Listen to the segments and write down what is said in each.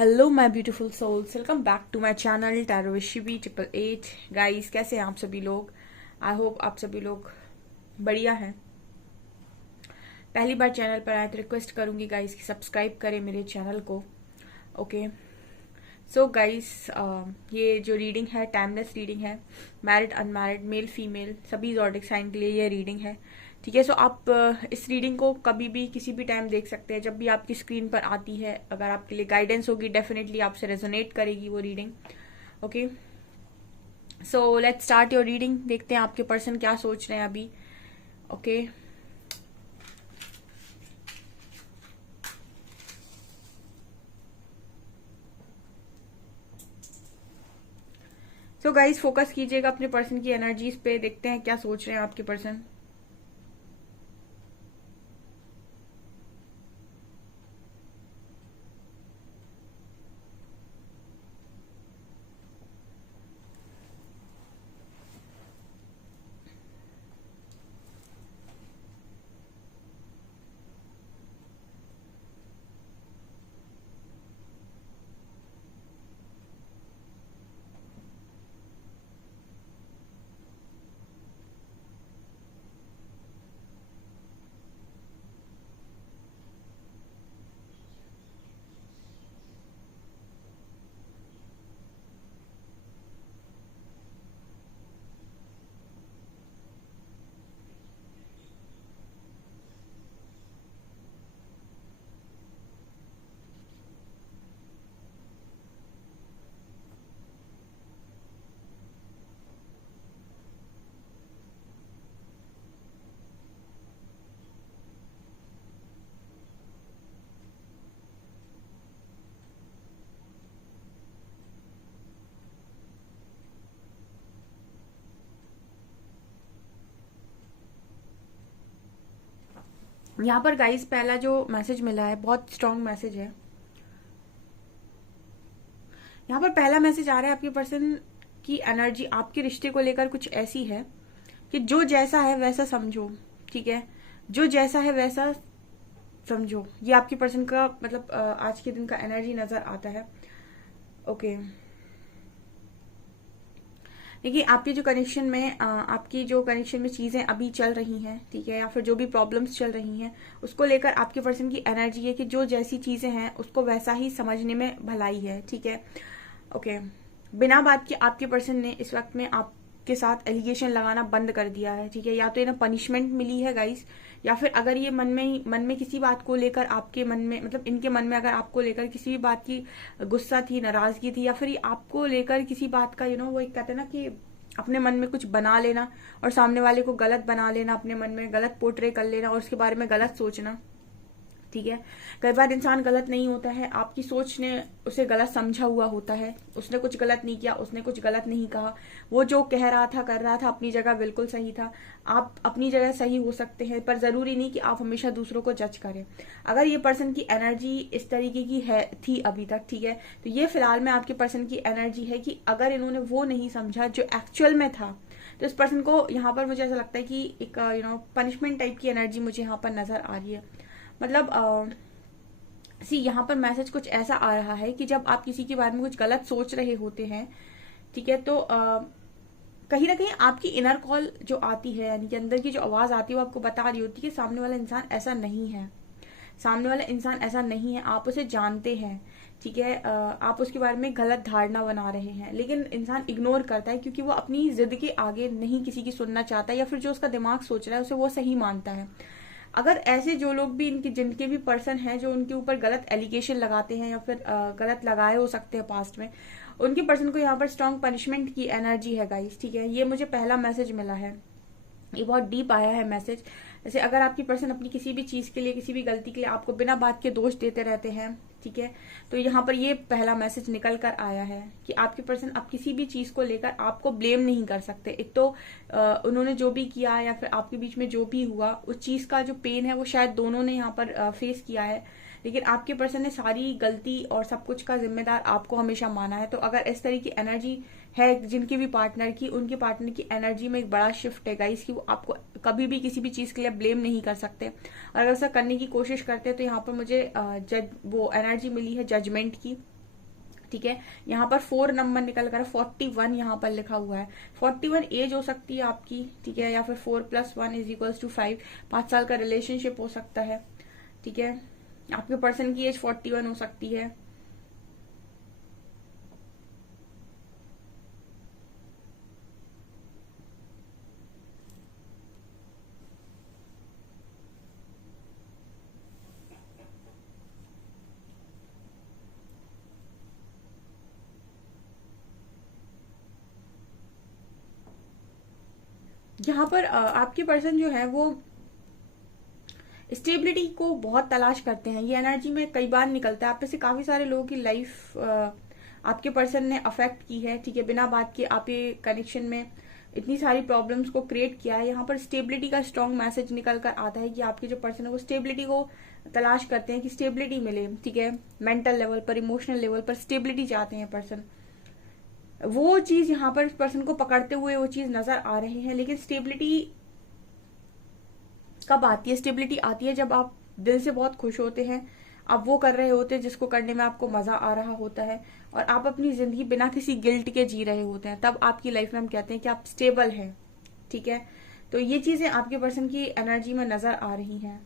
Hello my beautiful souls, welcome back to my channel tarot with Shivi 888। Guys, कैसे हैं आप सभी लोग? आई होप आप सभी लोग बढ़िया हैं। पहली बार चैनल पर आए तो रिक्वेस्ट करूंगी गाइस कि सब्सक्राइब करें मेरे चैनल को। ओके, सो गाइस, ये जो रीडिंग है टाइमलेस रीडिंग है। मैरिड अनमैरिड मेल फीमेल सभी ज़ोडिक साइन के लिए ये रीडिंग है। ठीक है, सो आप इस रीडिंग को कभी भी किसी भी टाइम देख सकते हैं, जब भी आपकी स्क्रीन पर आती है। अगर आपके लिए गाइडेंस होगी, डेफिनेटली आपसे रेजोनेट करेगी वो reading. Okay, so let's start your reading. देखते हैं आपके पर्सन क्या सोच रहे हैं अभी। ओके, सो गाइस, फोकस कीजिएगा अपने पर्सन की एनर्जीज पे। देखते हैं क्या सोच रहे हैं आपके पर्सन। यहाँ पर गाइस, पहला जो मैसेज मिला है बहुत स्ट्रांग मैसेज है। यहाँ पर पहला मैसेज आ रहा है, आपके पर्सन की एनर्जी आपके रिश्ते को लेकर कुछ ऐसी है कि जो जैसा है वैसा समझो। ठीक है, जो जैसा है वैसा समझो। ये आपके पर्सन का मतलब आज के दिन का एनर्जी नजर आता है। ओके, देखिए आपकी जो कनेक्शन में आपकी जो कनेक्शन में चीजें अभी चल रही हैं, ठीक है, या फिर जो भी प्रॉब्लम्स चल रही हैं उसको लेकर आपके पर्सन की एनर्जी है कि जो जैसी चीजें हैं उसको वैसा ही समझने में भलाई है। ठीक है, ओके, बिना बात के आपके पर्सन ने इस वक्त में आपके साथ एलिगेशन लगाना बंद कर दिया है। ठीक है, या तो इन्हें पनिशमेंट मिली है गाइस, या फिर अगर ये मन में किसी बात को लेकर आपके मन में मतलब इनके मन में अगर आपको लेकर किसी भी बात की गुस्सा थी, नाराजगी थी, या फिर ये आपको लेकर किसी बात का वो एक कहते हैं ना कि अपने मन में कुछ बना लेना और सामने वाले को गलत बना लेना, अपने मन में गलत पोर्ट्रे कर लेना और उसके बारे में गलत सोचना। ठीक है, कई बार इंसान गलत नहीं होता है, आपकी सोच ने उसे गलत समझा हुआ होता है। उसने कुछ गलत नहीं किया, उसने कुछ गलत नहीं कहा। वो जो कह रहा था, कर रहा था, अपनी जगह बिल्कुल सही था। आप अपनी जगह सही हो सकते हैं, पर जरूरी नहीं कि आप हमेशा दूसरों को जज करें। अगर ये पर्सन की एनर्जी इस तरीके की है थी अभी तक, ठीक है, तो ये फिलहाल में आपके पर्सन की एनर्जी है कि अगर इन्होंने वो नहीं समझा जो एक्चुअल में था, तो इस पर्सन को यहाँ पर मुझे ऐसा लगता है कि एक पनिशमेंट टाइप की एनर्जी मुझे यहाँ पर नजर आ रही है। मतलब यहाँ पर मैसेज कुछ ऐसा आ रहा है कि जब आप किसी के बारे में कुछ गलत सोच रहे होते हैं, ठीक है, तो कहीं ना कहीं आपकी इनर कॉल जो आती है, यानी कि अंदर की जो आवाज आती है, वो आपको बता रही होती है कि सामने वाला इंसान ऐसा नहीं है। सामने वाला इंसान ऐसा नहीं है, आप उसे जानते हैं। ठीक है, आप उसके बारे में गलत धारणा बना रहे हैं, लेकिन इंसान इग्नोर करता है क्योंकि वो अपनी जिद के आगे नहीं किसी की सुनना चाहता, या फिर जो उसका दिमाग सोच रहा है उसे वो सही मानता है। अगर ऐसे जो लोग भी इनके जिनके भी पर्सन हैं जो उनके ऊपर गलत एलिगेशन लगाते हैं या फिर गलत लगाए हो सकते हैं पास्ट में, उनके पर्सन को यहाँ पर स्ट्रांग पनिशमेंट की एनर्जी है गाइस। ठीक है, ये मुझे पहला मैसेज मिला है, ये बहुत डीप आया है मैसेज। जैसे अगर आपकी पर्सन अपनी किसी भी चीज के लिए, किसी भी गलती के लिए आपको बिना बात के दोष देते रहते हैं, ठीक है, तो यहाँ पर ये पहला मैसेज निकल कर आया है कि आपके पर्सन अब किसी भी चीज को लेकर आपको ब्लेम नहीं कर सकते। एक तो उन्होंने जो भी किया या फिर आपके बीच में जो भी हुआ, उस चीज का जो पेन है वो शायद दोनों ने यहाँ पर फेस किया है, लेकिन आपके पर्सन ने सारी गलती और सब कुछ का जिम्मेदार आपको हमेशा माना है। तो अगर इस तरह की एनर्जी है जिनके भी पार्टनर की, उनके पार्टनर की एनर्जी में एक बड़ा शिफ्ट है गाइस कि वो आपको कभी भी किसी भी चीज के लिए ब्लेम नहीं कर सकते, और अगर ऐसा करने की कोशिश करते हैं तो यहाँ पर मुझे वो एनर्जी मिली है जजमेंट की। ठीक है। यहाँ पर 4 नंबर निकल कर 41 यहाँ पर लिखा हुआ है। 41 एज हो सकती है आपकी, ठीक है, या फिर 4 + 1 = 5, 5 साल का रिलेशनशिप हो सकता है, ठीक है। आपके पर्सन की एज 41 हो सकती है। यहाँ पर आपके पर्सन जो है वो स्टेबिलिटी को बहुत तलाश करते हैं। ये एनर्जी में कई बार निकलता है। आप में से काफी सारे लोगों की लाइफ आपके पर्सन ने अफेक्ट की है, ठीक है। बिना बात के आप ये कनेक्शन में इतनी सारी प्रॉब्लम्स को क्रिएट किया है। यहाँ पर स्टेबिलिटी का स्ट्रॉन्ग मैसेज निकल कर आता है कि आपके जो पर्सन है वो स्टेबिलिटी को तलाश करते हैं, कि स्टेबिलिटी मिले, ठीक है। मेंटल लेवल पर, इमोशनल लेवल पर स्टेबिलिटी चाहते हैं पर्सन। वो चीज यहाँ पर पर्सन को पकड़ते हुए वो चीज नजर आ रहे हैं। लेकिन स्टेबिलिटी कब आती है? स्टेबिलिटी आती है जब आप दिल से बहुत खुश होते हैं, आप वो कर रहे होते हैं जिसको करने में आपको मजा आ रहा होता है, और आप अपनी जिंदगी बिना किसी गिल्ट के जी रहे होते हैं। तब आपकी लाइफ में हम कहते हैं कि आप स्टेबल हैं, ठीक है। तो ये चीजें आपके पर्सन की एनर्जी में नजर आ रही हैं।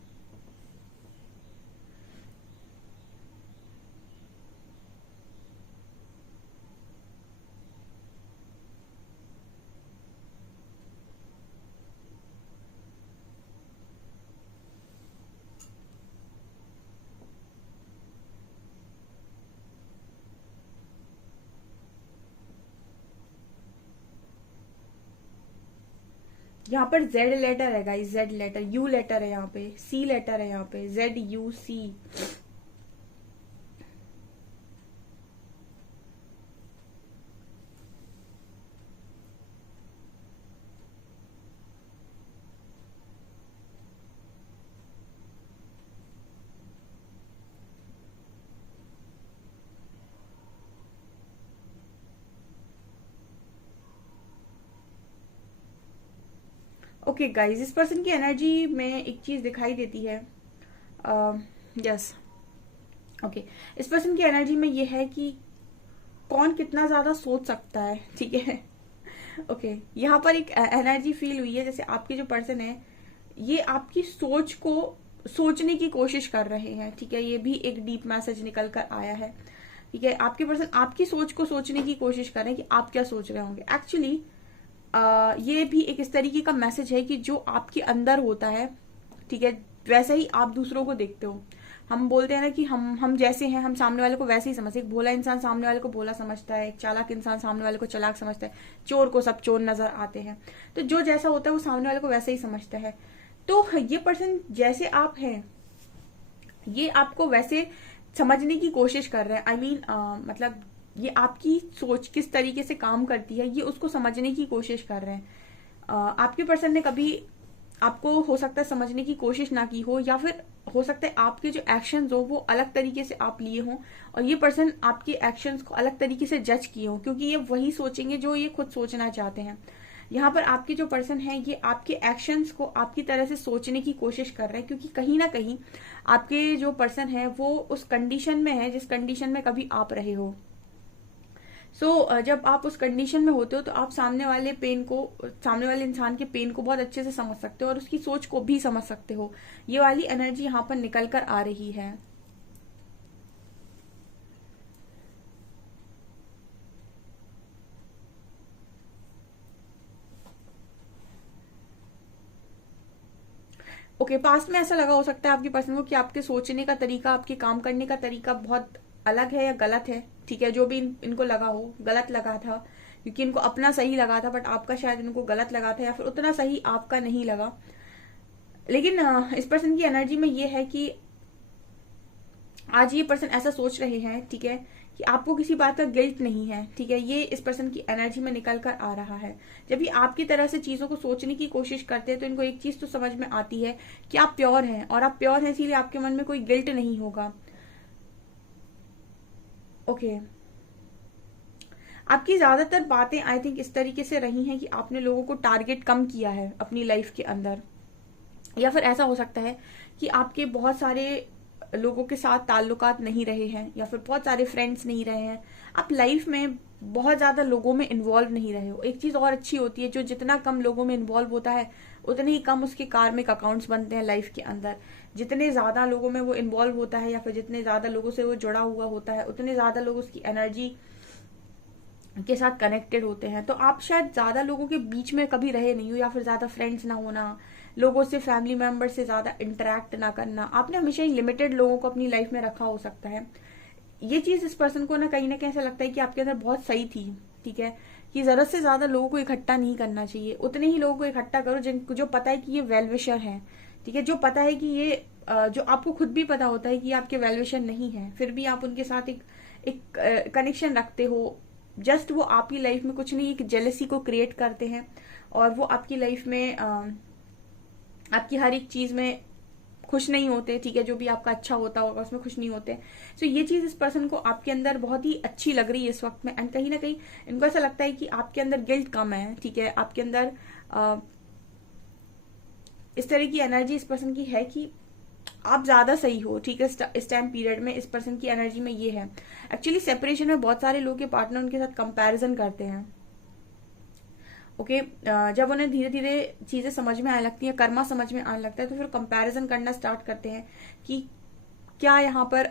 यहाँ पर जेड लेटर है guys, Z letter, U letter है यहाँ पे, सी लेटर है यहाँ पे, ZUC। ओके गाइस, इस पर्सन की एनर्जी में एक चीज दिखाई देती है। यस, ओके, इस पर्सन की एनर्जी में ये है कि कौन कितना ज्यादा सोच सकता है, ठीक है। ओके, यहाँ पर एक एनर्जी फील हुई है जैसे आपके जो पर्सन है ये आपकी सोच को सोचने की कोशिश कर रहे हैं, ठीक है। ये भी एक डीप मैसेज निकल कर आया है, ठीक है। आपके पर्सन आपकी सोच को सोचने की कोशिश कर रहे हैं कि आप क्या सोच रहे होंगे। एक्चुअली ये भी एक इस तरीके का मैसेज है कि जो आपके अंदर होता है, ठीक है, वैसे ही आप दूसरों को देखते हो। हम बोलते हैं ना कि हम जैसे हैं हम सामने वाले को वैसे ही समझते हैं। एक भोला इंसान सामने वाले को भोला समझता है, एक चालाक इंसान सामने वाले को चालाक समझता है, चोर को सब चोर नजर आते हैं। तो जो जैसा होता है वो सामने वाले को वैसे ही समझता है। तो ये पर्सन जैसे आप हैं ये आपको वैसे समझने की कोशिश कर रहे हैं। आई मीन मतलब ये आपकी सोच किस तरीके से काम करती है ये उसको समझने की कोशिश कर रहे हैं। आपके पर्सन ने कभी आपको हो सकता है समझने की कोशिश ना की हो, या फिर हो सकता है आपके जो एक्शंस हो वो अलग तरीके से आप लिए हों, और ये पर्सन आपके एक्शंस को अलग तरीके से जज किए हों, क्योंकि ये वही सोचेंगे जो ये खुद सोचना चाहते हैं। यहाँ पर आपके जो पर्सन है ये आपके एक्शंस को आपकी तरह से सोचने की कोशिश कर रहे हैं, क्योंकि कहीं ना कहीं आपके जो पर्सन है वो उस कंडीशन में है जिस कंडीशन में कभी आप रहे हो। जब आप उस कंडीशन में होते हो तो आप सामने वाले इंसान के पेन को बहुत अच्छे से समझ सकते हो और उसकी सोच को भी समझ सकते हो। ये वाली एनर्जी यहाँ पर निकल कर आ रही है। ओके, पास्ट में ऐसा लगा हो सकता है आपके पर्सन को कि आपके सोचने का तरीका, आपके काम करने का तरीका बहुत अलग है या गलत है, ठीक है। जो भी इनको लगा हो, गलत लगा था, क्योंकि इनको अपना सही लगा था, बट आपका शायद इनको गलत लगा था, या फिर उतना सही आपका नहीं लगा। लेकिन इस पर्सन की एनर्जी में ये है कि आज ये पर्सन ऐसा सोच रहे हैं, ठीक है, कि आपको किसी बात का गिल्ट नहीं है, ठीक है। ये इस पर्सन की एनर्जी में निकल कर आ रहा है। जब ये आपकी तरह से चीजों को सोचने की कोशिश करते हैं तो इनको एक चीज तो समझ में आती है कि आप प्योर हैं, और आप प्योर हैं इसीलिए आपके मन में कोई गिल्ट नहीं होगा। ओके, आपकी ज्यादातर बातें आई थिंक इस तरीके से रही हैं कि आपने लोगों को टारगेट कम किया है अपनी लाइफ के अंदर, या फिर ऐसा हो सकता है कि आपके बहुत सारे लोगों के साथ ताल्लुकात नहीं रहे हैं या फिर बहुत सारे फ्रेंड्स नहीं रहे हैं, आप लाइफ में बहुत ज्यादा लोगों में इन्वॉल्व नहीं रहे हो। एक चीज और अच्छी होती है, जो जितना कम लोगों में इन्वॉल्व होता है उतने ही कम उसके कार्मिक अकाउंट्स बनते हैं लाइफ के अंदर। जितने ज्यादा लोगों में वो इन्वॉल्व होता है या फिर जितने ज्यादा लोगों से वो जुड़ा हुआ होता है, उतने ज्यादा लोग उसकी एनर्जी के साथ कनेक्टेड होते हैं। तो आप शायद ज्यादा लोगों के बीच में कभी रहे नहीं हो, या फिर ज्यादा फ्रेंड्स ना होना, लोगों से, फैमिली मेंबर से ज्यादा इंटरेक्ट ना करना, आपने हमेशा ही लिमिटेड लोगों को अपनी लाइफ में रखा हो सकता है। ये चीज इस पर्सन को ना कहीं ऐसा लगता है कि आपके अंदर बहुत सही थी, ठीक है, कि जरूरत से ज्यादा लोगों को इकट्ठा नहीं करना चाहिए। उतने ही लोगों को इकट्ठा करो जिनको, जो पता है कि ये वेल विशर है, ठीक है, जो पता है कि ये जो आपको खुद भी पता होता है कि आपके वेल विशर नहीं है, फिर भी आप उनके साथ एक कनेक्शन रखते हो। जस्ट वो आपकी लाइफ में कुछ नहीं, एक जेलसी को क्रिएट करते हैं और वो आपकी लाइफ में आपकी हर एक चीज में खुश नहीं होते, ठीक है, जो भी आपका अच्छा होता होगा उसमें खुश नहीं होते। सो ये चीज इस पर्सन को आपके अंदर बहुत ही अच्छी लग रही है इस वक्त में। एंड कहीं ना कहीं इनको ऐसा लगता है कि आपके अंदर गिल्ट कम है, ठीक है, आपके अंदर इस तरह की एनर्जी इस पर्सन की है कि आप ज्यादा सही हो, ठीक है, इस टाइम पीरियड में इस पर्सन की एनर्जी में ये है। एक्चुअली सेपरेशन में बहुत सारे लोग के पार्टनर उनके साथ कंपैरिजन करते हैं। ओके, जब उन्हें धीरे धीरे चीजें समझ में आने लगती है, कर्मा समझ में आने लगता है, तो फिर कंपैरिजन करना स्टार्ट करते हैं कि क्या यहाँ पर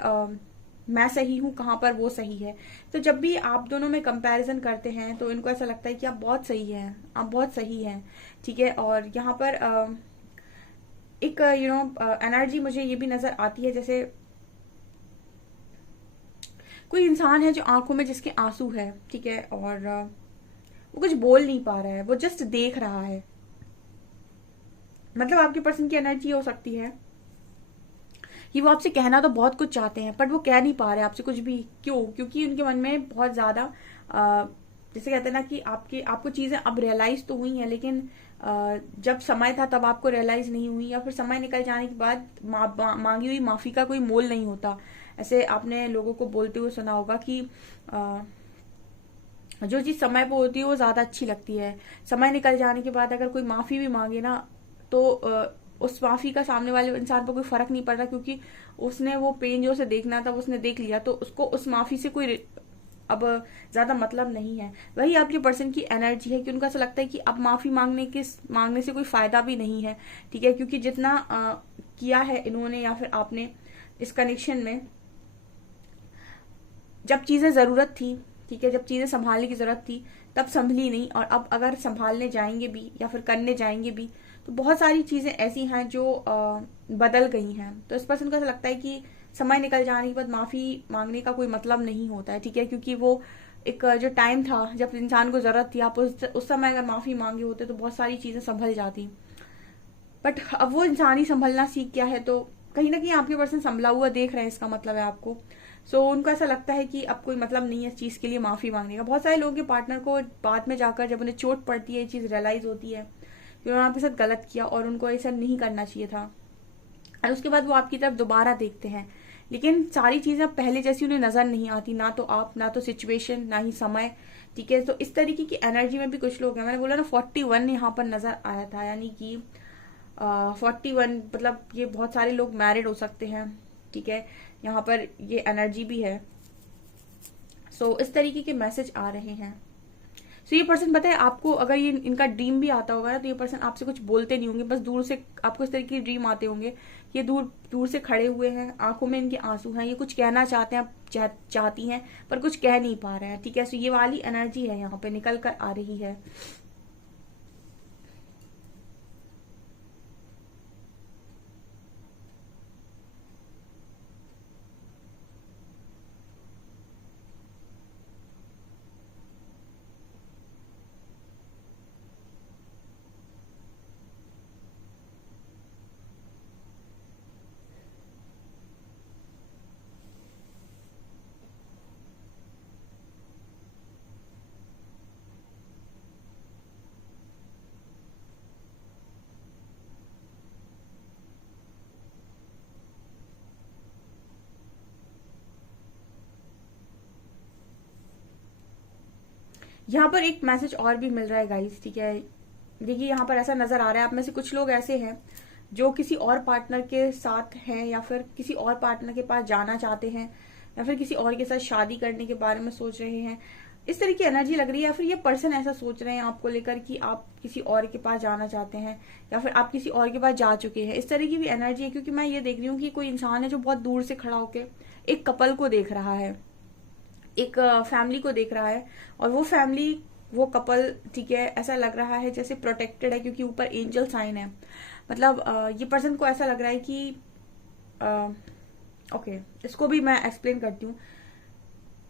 मैं सही हूँ, कहाँ पर वो सही है। तो जब भी आप दोनों में कंपैरिजन करते हैं तो इनको ऐसा लगता है कि आप बहुत सही हैं, आप बहुत सही हैं, ठीक है। और यहाँ पर एक एनर्जी मुझे ये भी नजर आती है, जैसे कोई इंसान है जो आंखों में जिसके आंसू है, ठीक है, और वो कुछ बोल नहीं पा रहा है, वो जस्ट देख रहा है। मतलब आपके पर्सन की एनर्जी हो सकती है कि वो आपसे कहना तो बहुत कुछ चाहते हैं बट वो कह नहीं पा रहे आपसे कुछ भी। क्यों? क्योंकि उनके मन में बहुत ज्यादा जैसे कहते हैं ना कि आपको चीजें अब रियलाइज तो हुई हैं, लेकिन जब समय था तब आपको रियलाइज नहीं हुई, या फिर समय निकल जाने के बाद मांगी हुई माफी का कोई मोल नहीं होता। ऐसे आपने लोगों को बोलते हुए सुना होगा कि जो चीज समय पे होती है वो ज्यादा अच्छी लगती है। समय निकल जाने के बाद अगर कोई माफी भी मांगे ना, तो उस माफी का सामने वाले इंसान पर कोई फर्क नहीं पड़ रहा, क्योंकि उसने वो पेन जो उसे देखना था वो उसने देख लिया, तो उसको उस माफी से कोई अब ज्यादा मतलब नहीं है। वही आपके पर्सन की एनर्जी है कि उनको ऐसा लगता है कि अब माफी मांगने से कोई फायदा भी नहीं है, ठीक है, क्योंकि जितना किया है इन्होंने या फिर आपने इस कनेक्शन में, जब चीजें जरूरत थी, ठीक है, जब चीजें संभालने की जरूरत थी तब संभली नहीं, और अब अगर संभालने जाएंगे भी या फिर करने जाएंगे भी तो बहुत सारी चीजें ऐसी हैं जो बदल गई हैं। तो इस पर्सन को ऐसा लगता है कि समय निकल जाने के बाद माफी मांगने का कोई मतलब नहीं होता है, ठीक है, क्योंकि वो एक जो टाइम था जब इंसान को जरूरत थी, आप उस समय अगर माफी मांगे होते तो बहुत सारी चीजें संभल जाती। बट अब वो इंसान ही संभलना सीख गया है, तो कहीं ना कहीं आपके पर्सन संभला हुआ देख रहे हैं, इसका मतलब है आपको। सो उनको ऐसा लगता है कि अब कोई मतलब नहीं है इस चीज के लिए माफी मांगने का। बहुत सारे लोगों के पार्टनर को बाद में जाकर जब उन्हें चोट पड़ती है ये चीज रियलाइज होती है कि उन्होंने आपके साथ गलत किया और उनको ऐसा नहीं करना चाहिए था, और उसके बाद वो आपकी तरफ दोबारा देखते हैं, लेकिन सारी चीजें पहले जैसी उन्हें नजर नहीं आती, ना तो आप, ना तो सिचुएशन, ना ही समय, ठीक है। तो इस तरीके की एनर्जी में भी कुछ लोग हैं। मैंने बोला ना 41 यहाँ पर नजर आया था, यानी कि 41 मतलब ये बहुत सारे लोग मैरिड हो सकते हैं, ठीक है, यहाँ पर ये एनर्जी भी है। सो इस तरीके के मैसेज आ रहे हैं। सो ये पर्सन, पता है आपको, अगर ये इनका ड्रीम भी आता होगा ना, तो ये पर्सन आपसे कुछ बोलते नहीं होंगे, बस दूर से आपको इस तरीके के ड्रीम आते होंगे। ये दूर दूर से खड़े हुए हैं, आंखों में इनके आंसू हैं, ये कुछ कहना चाहते हैं, चाहती हैं, पर कुछ कह नहीं पा रहे हैं, ठीक है। सो ये वाली एनर्जी है यहाँ पे निकल कर आ रही है। यहाँ पर एक मैसेज और भी मिल रहा है गाइस, ठीक है। देखिए यहाँ पर ऐसा नजर आ रहा है आप में से कुछ लोग ऐसे हैं जो किसी और पार्टनर के साथ हैं या फिर किसी और पार्टनर के पास जाना चाहते हैं या फिर किसी और के साथ शादी करने के बारे में सोच रहे हैं, इस तरह की एनर्जी लग रही है। या फिर ये पर्सन ऐसा सोच रहे हैं आपको लेकर कि आप किसी और के पास जाना चाहते हैं या फिर आप किसी और के पास जा चुके हैं, इस तरह की भी एनर्जी है। क्योंकि मैं ये देख रही हूँ कि कोई इंसान है जो बहुत दूर से खड़ा होकर एक कपल को देख रहा है, एक फैमिली को देख रहा है, और वो फैमिली, वो कपल, ठीक है, ऐसा लग रहा है जैसे प्रोटेक्टेड है क्योंकि ऊपर एंजल साइन है। मतलब ये पर्सन को ऐसा लग रहा है कि ओके, इसको भी मैं एक्सप्लेन करती हूँ।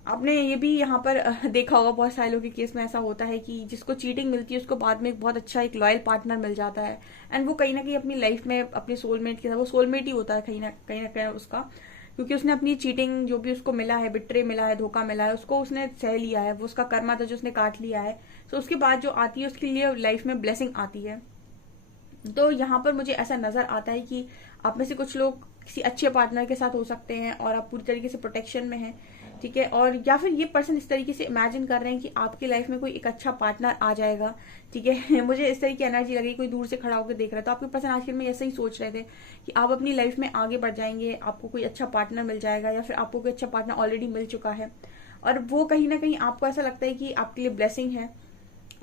आपने ये भी यहाँ पर देखा होगा, बहुत सारे लोगों के केस में ऐसा होता है कि जिसको चीटिंग मिलती है उसको बाद में एक बहुत अच्छा एक लॉयल पार्टनर मिल जाता है, एंड वो कहीं ना कहीं अपनी लाइफ में अपने सोलमेट के साथ, वो सोलमेट ही होता है कहीं ना कहीं उसका, क्योंकि उसने अपनी चीटिंग, जो भी उसको मिला है, बिट्रे मिला है, धोखा मिला है, उसको उसने सह लिया है, वो उसका कर्मा था जो उसने काट लिया है। तो उसके बाद जो आती है उसके लिए लाइफ में ब्लेसिंग आती है। तो यहाँ पर मुझे ऐसा नजर आता है कि आप में से कुछ लोग किसी अच्छे पार्टनर के साथ हो सकते हैं और आप पूरी तरीके से प्रोटेक्शन में हैं, ठीक है। और या फिर ये पर्सन इस तरीके से इमेजिन कर रहे हैं कि आपकी लाइफ में कोई एक अच्छा पार्टनर आ जाएगा, ठीक है। मुझे इस तरह की एनर्जी लगी, कोई दूर से खड़ा होकर देख रहा है। तो आपके पर्सन आखिर में ऐसा ही सोच रहे थे कि आप अपनी लाइफ में आगे बढ़ जाएंगे, आपको कोई अच्छा पार्टनर मिल जाएगा या फिर आपको कोई अच्छा पार्टनर ऑलरेडी मिल चुका है, और वो कहीं ना कहीं आपको ऐसा लगता है कि आपके लिए ब्लेसिंग है,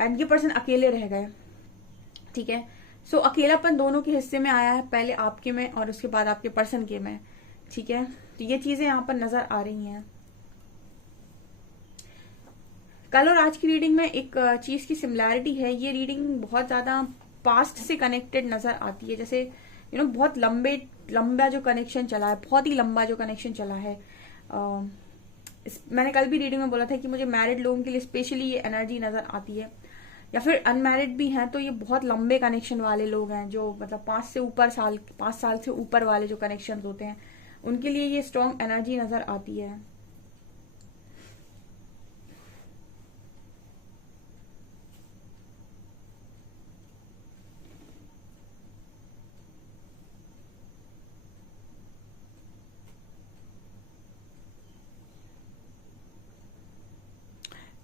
एंड ये पर्सन अकेले रह गए, ठीक है। सो अकेलापन दोनों के हिस्से में आया है, पहले आपके में और उसके बाद आपके पर्सन के में, ठीक है। तो ये चीजें यहाँ पर नजर आ रही हैं। कल और आज की रीडिंग में एक चीज की सिमिलैरिटी है। ये रीडिंग बहुत ज्यादा पास्ट से कनेक्टेड नजर आती है, जैसे बहुत लंबा जो कनेक्शन चला है, बहुत ही लंबा जो कनेक्शन चला है। मैंने कल भी रीडिंग में बोला था कि मुझे मैरिड लोगों के लिए स्पेशली ये एनर्जी नजर आती है, या फिर अनमैरिड भी हैं तो ये बहुत लंबे कनेक्शन वाले लोग हैं, जो मतलब 5 साल से ऊपर वाले जो कनेक्शन होते हैं, उनके लिए ये स्ट्रॉन्ग एनर्जी नजर आती है।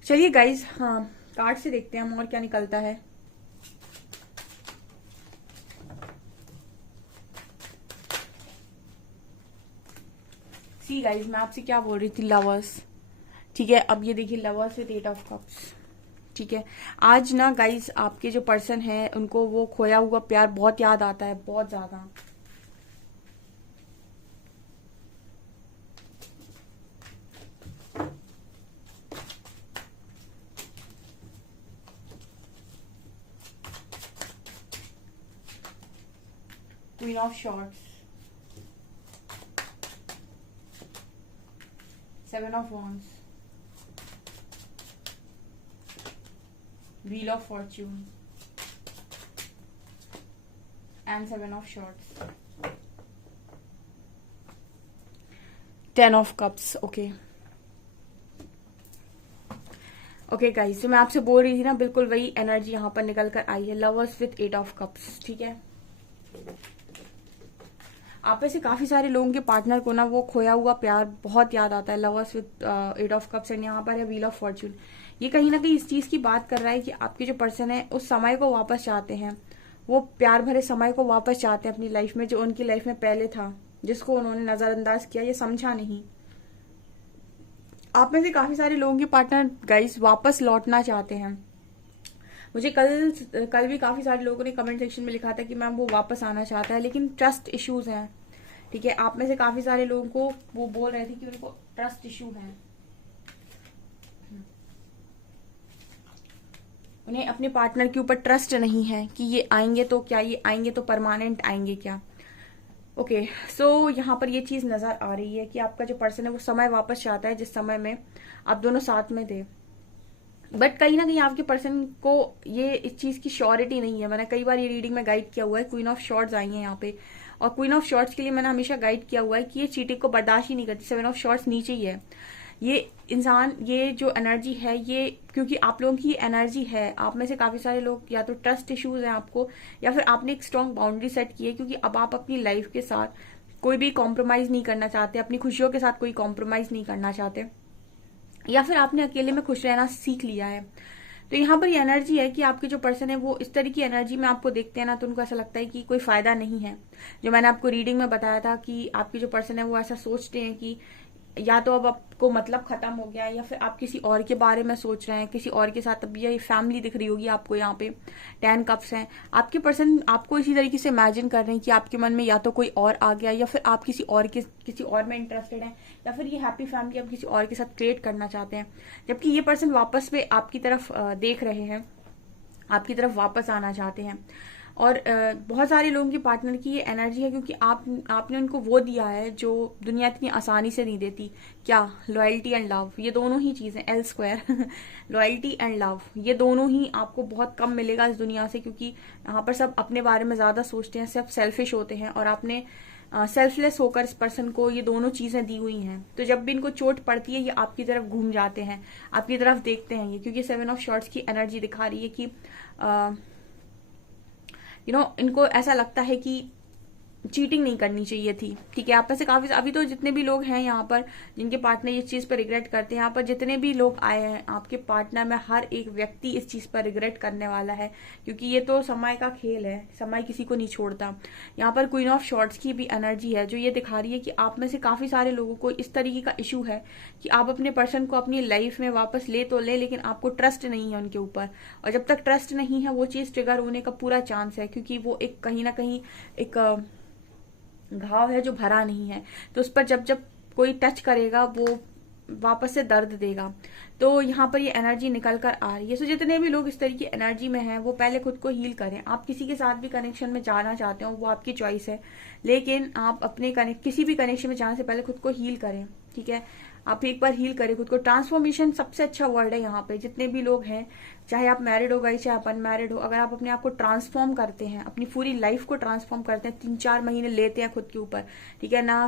चलिए गाइज, हाँ, कार्ड से देखते हैं हम और क्या निकलता है। सी गाइज, मैं आपसे क्या बोल रही थी, लवर्स, ठीक है। अब ये देखिए, लवर्स विद 8 ऑफ कप्स, ठीक है। आज ना गाइज, आपके जो पर्सन है उनको वो खोया हुआ प्यार बहुत याद आता है, बहुत ज्यादा। Queen of Swords, 7 of Wands, Wheel of Fortune, and 7 of Swords, 10 of Cups, okay. Okay guys, तो मैं आपसे बोल रही थी ना, बिल्कुल वही एनर्जी यहाँ पर निकल कर आई है, लवर्स विथ 8 ऑफ कप्स, ठीक है। आप में से काफी सारे लोगों के पार्टनर को ना वो खोया हुआ प्यार बहुत याद आता है, lovers with 8 of cups, and यहाँ पर है व्हील ऑफ फॉर्च्यून। ये कहीं ना कहीं इस चीज की बात कर रहा है कि आपके जो पर्सन है उस समय को वापस चाहते हैं, वो प्यार भरे समय को वापस चाहते हैं अपनी लाइफ में, जो उनकी लाइफ में पहले था, जिसको उन्होंने नजरअंदाज किया, ये समझा नहीं। आप में से काफी सारे लोगों के पार्टनर गाइस वापस लौटना चाहते हैं। मुझे कल भी काफी सारे लोगों ने कमेंट सेक्शन में लिखा था कि मैम वो वापस आना चाहता है, लेकिन ट्रस्ट इश्यूज हैं, ठीक है। आप में से काफी सारे लोगों को वो बोल रहे थे कि उनको ट्रस्ट इश्यू है, उन्हें अपने पार्टनर के ऊपर ट्रस्ट नहीं है कि ये आएंगे तो क्या, ये आएंगे तो परमानेंट आएंगे क्या। ओके, सो यहाँ पर ये चीज नजर आ रही है कि आपका जो पर्सन है वो समय वापस चाहता है जिस समय में आप दोनों साथ में थे, बट कहीं ना कहीं आपके पर्सन को ये इस चीज की श्योरिटी नहीं है। मैंने कई बार ये रीडिंग में गाइड किया हुआ है, क्वीन ऑफ शॉर्ट्स आई है यहाँ पे, और क्वीन ऑफ शॉर्ट्स के लिए मैंने हमेशा गाइड किया हुआ है कि ये चीटिंग को बर्दाश्त ही नहीं करती। 7 ऑफ शॉर्ट्स नीचे ही है ये इंसान, ये जो एनर्जी है, ये क्योंकि आप लोगों की एनर्जी है, आप में से काफी सारे लोग या तो ट्रस्ट इश्यूज हैं आपको, या फिर आपने एक स्ट्रॉन्ग बाउंड्री सेट की है, क्योंकि अब आप अपनी लाइफ के साथ कोई भी कॉम्प्रोमाइज नहीं करना चाहते, अपनी खुशियों के साथ कोई कॉम्प्रोमाइज नहीं करना चाहते, या फिर आपने अकेले में खुश रहना सीख लिया है। तो यहाँ पर ये एनर्जी है कि आपके जो पर्सन है वो इस तरह की एनर्जी में आपको देखते हैं ना, तो उनको ऐसा लगता है कि कोई फायदा नहीं है। जो मैंने आपको रीडिंग में बताया था कि आपके जो पर्सन है वो ऐसा सोचते हैं कि या तो अब आपको मतलब खत्म हो गया, या फिर आप किसी और के बारे में सोच रहे हैं, किसी और के साथ। अब ये फैमिली दिख रही होगी आपको, यहाँ पे 10 कप्स हैं। आपके पर्सन आपको इसी तरीके से इमेजिन कर रहे हैं कि आपके मन में या तो कोई और आ गया, या फिर आप किसी और में इंटरेस्टेड हैं, या फिर ये हैप्पी फैमिली आप किसी और के साथ क्रिएट करना चाहते हैं। जबकि ये पर्सन वापस में आपकी तरफ देख रहे हैं, आपकी तरफ वापस आना चाहते हैं। और बहुत सारे लोगों के पार्टनर की ये एनर्जी है, क्योंकि आपने उनको वो दिया है जो दुनिया इतनी आसानी से नहीं देती। क्या? लॉयल्टी एंड लव, ये दोनों ही चीजें, L2 लॉयल्टी एंड लव, ये दोनों ही आपको बहुत कम मिलेगा इस दुनिया से, क्योंकि यहाँ पर सब अपने बारे में ज्यादा सोचते हैं, सब सेल्फिश होते हैं, और आपने सेल्फलेस होकर इस पर्सन को ये दोनों चीजें दी हुई हैं। तो जब भी इनको चोट पड़ती है, ये आपकी तरफ घूम जाते हैं, आपकी तरफ देखते हैं ये, क्योंकि 7 ऑफ शॉर्ट्स की एनर्जी दिखा रही है कि इनको ऐसा लगता है कि चीटिंग नहीं करनी चाहिए थी। ठीक है, आप में से काफी अभी तो जितने भी लोग हैं यहाँ पर जिनके पार्टनर इस चीज पर रिग्रेट करते हैं, यहाँ पर जितने भी लोग आए हैं आपके पार्टनर में हर एक व्यक्ति इस चीज पर रिग्रेट करने वाला है, क्योंकि ये तो समय का खेल है, समय किसी को नहीं छोड़ता। यहाँ पर क्वीन ऑफ शॉर्ट्स की भी एनर्जी है, जो ये दिखा रही है कि आप में से काफी सारे लोगों को इस तरीके का इशू है कि आप अपने पर्सन को अपनी लाइफ में वापस ले तो ले, लेकिन आपको ट्रस्ट नहीं है उनके ऊपर। और जब तक ट्रस्ट नहीं है, वो चीज ट्रिगर होने का पूरा चांस है, क्योंकि वो एक कहीं ना कहीं एक घाव है जो भरा नहीं है। तो उस पर जब जब कोई टच करेगा वो वापस से दर्द देगा। तो यहाँ पर ये एनर्जी निकल कर आ रही है। सो जितने भी लोग इस तरह की एनर्जी में हैं वो पहले खुद को हील करें। आप किसी के साथ भी कनेक्शन में जाना चाहते हो वो आपकी चॉइस है, लेकिन आप अपने किसी भी कनेक्शन में जाने से पहले खुद को हील करें। ठीक है, आप एक बार हील करें खुद को। ट्रांसफॉर्मेशन सबसे अच्छा वर्ड है यहाँ पे। जितने भी लोग हैं, चाहे आप मैरिड हो गए चाहे आप अनमैरिड हो, अगर आप अपने आप को ट्रांसफॉर्म करते हैं, अपनी पूरी लाइफ को ट्रांसफॉर्म करते हैं, 3-4 महीने लेते हैं खुद के ऊपर, ठीक है ना,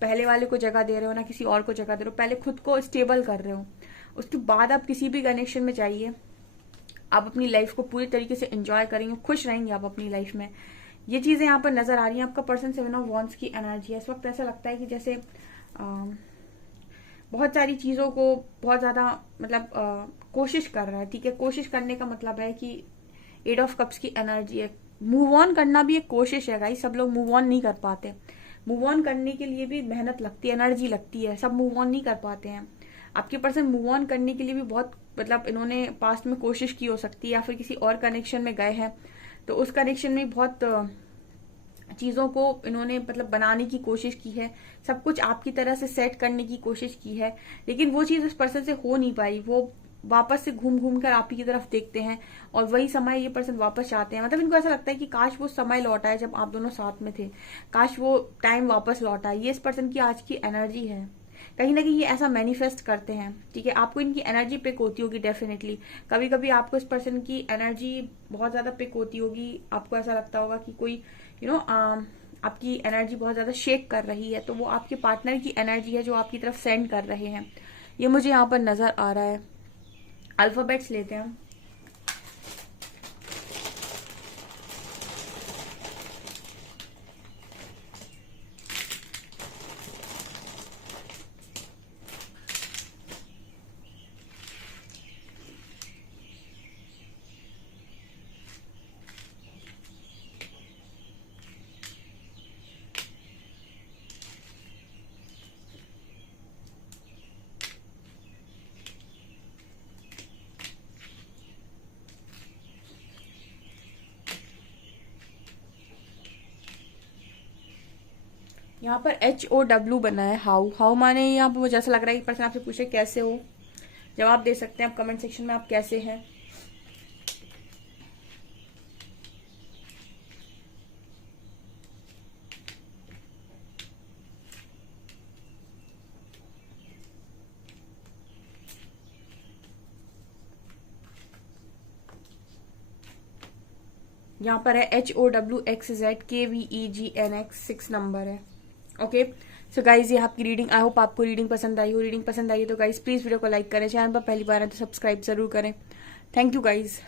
पहले वाले को जगह दे रहे हो ना किसी और को जगह दे रहे हो, पहले खुद को स्टेबल कर रहे हो, उसके बाद आप किसी भी कनेक्शन में जाइए। आप अपनी लाइफ को पूरी तरीके से एंजॉय करेंगे, खुश रहेंगे आप अपनी लाइफ में। ये चीजें यहाँ पर नजर आ रही हैं। आपका पर्सन 7 ऑफ वॉन्ड्स की एनर्जी है। इस वक्त ऐसा लगता है कि जैसे बहुत सारी चीजों को बहुत ज्यादा कोशिश कर रहा है। ठीक है, कोशिश करने का मतलब है कि 8 ऑफ कप्स की एनर्जी है। मूव ऑन करना भी एक कोशिश है गाइस। सब लोग मूव ऑन नहीं कर पाते। मूव ऑन करने के लिए भी मेहनत लगती है, एनर्जी लगती है, सब मूव ऑन नहीं कर पाते हैं। आपके पर्सन मूव ऑन करने के लिए भी बहुत इन्होंने पास्ट में कोशिश की हो सकती है, या फिर किसी और कनेक्शन में गए हैं तो उस कनेक्शन में बहुत चीजों को इन्होंने बनाने की कोशिश की है, सब कुछ आपकी तरह से सेट करने की कोशिश की है, लेकिन वो चीज उस पर्सन से हो नहीं पाई। वो वापस से घूम घूम कर आप ही की तरफ देखते हैं, और वही समय ये पर्सन वापस चाहते हैं। इनको ऐसा लगता है कि काश वो समय लौटा है जब आप दोनों साथ में थे, काश वो टाइम वापस लौटा है। ये इस पर्सन की आज की एनर्जी है। कहीं ना कहीं ये ऐसा मैनिफेस्ट करते हैं। ठीक है, आपको इनकी एनर्जी पिक होती होगी डेफिनेटली। कभी कभी आपको इस पर्सन की एनर्जी बहुत ज्यादा पिक होती होगी। आपको ऐसा लगता होगा कि कोई आपकी एनर्जी बहुत ज्यादा शेक कर रही है, तो वो आपके पार्टनर की एनर्जी है जो आपकी तरफ सेंड कर रहे हैं। ये मुझे यहाँ पर नजर आ रहा है। अल्फाबेट्स लेते हैं। यहाँ पर HOW बना है, हाउ माने यहाँ पर मुझे ऐसा लग रहा है कि पर्सन आपसे पूछे कैसे हो। जवाब दे सकते हैं आप कमेंट सेक्शन में, आप कैसे हैं। यहाँ पर है HOWXZKVEGNX 6 नंबर है। ओके सो गाइज, ये आपकी रीडिंग। आई होप आपको रीडिंग पसंद आई हो। रीडिंग पसंद आई है तो गाइज प्लीज वीडियो को लाइक करें, चैनल पर पहली बार है तो सब्सक्राइब जरूर करें। Thank you guys.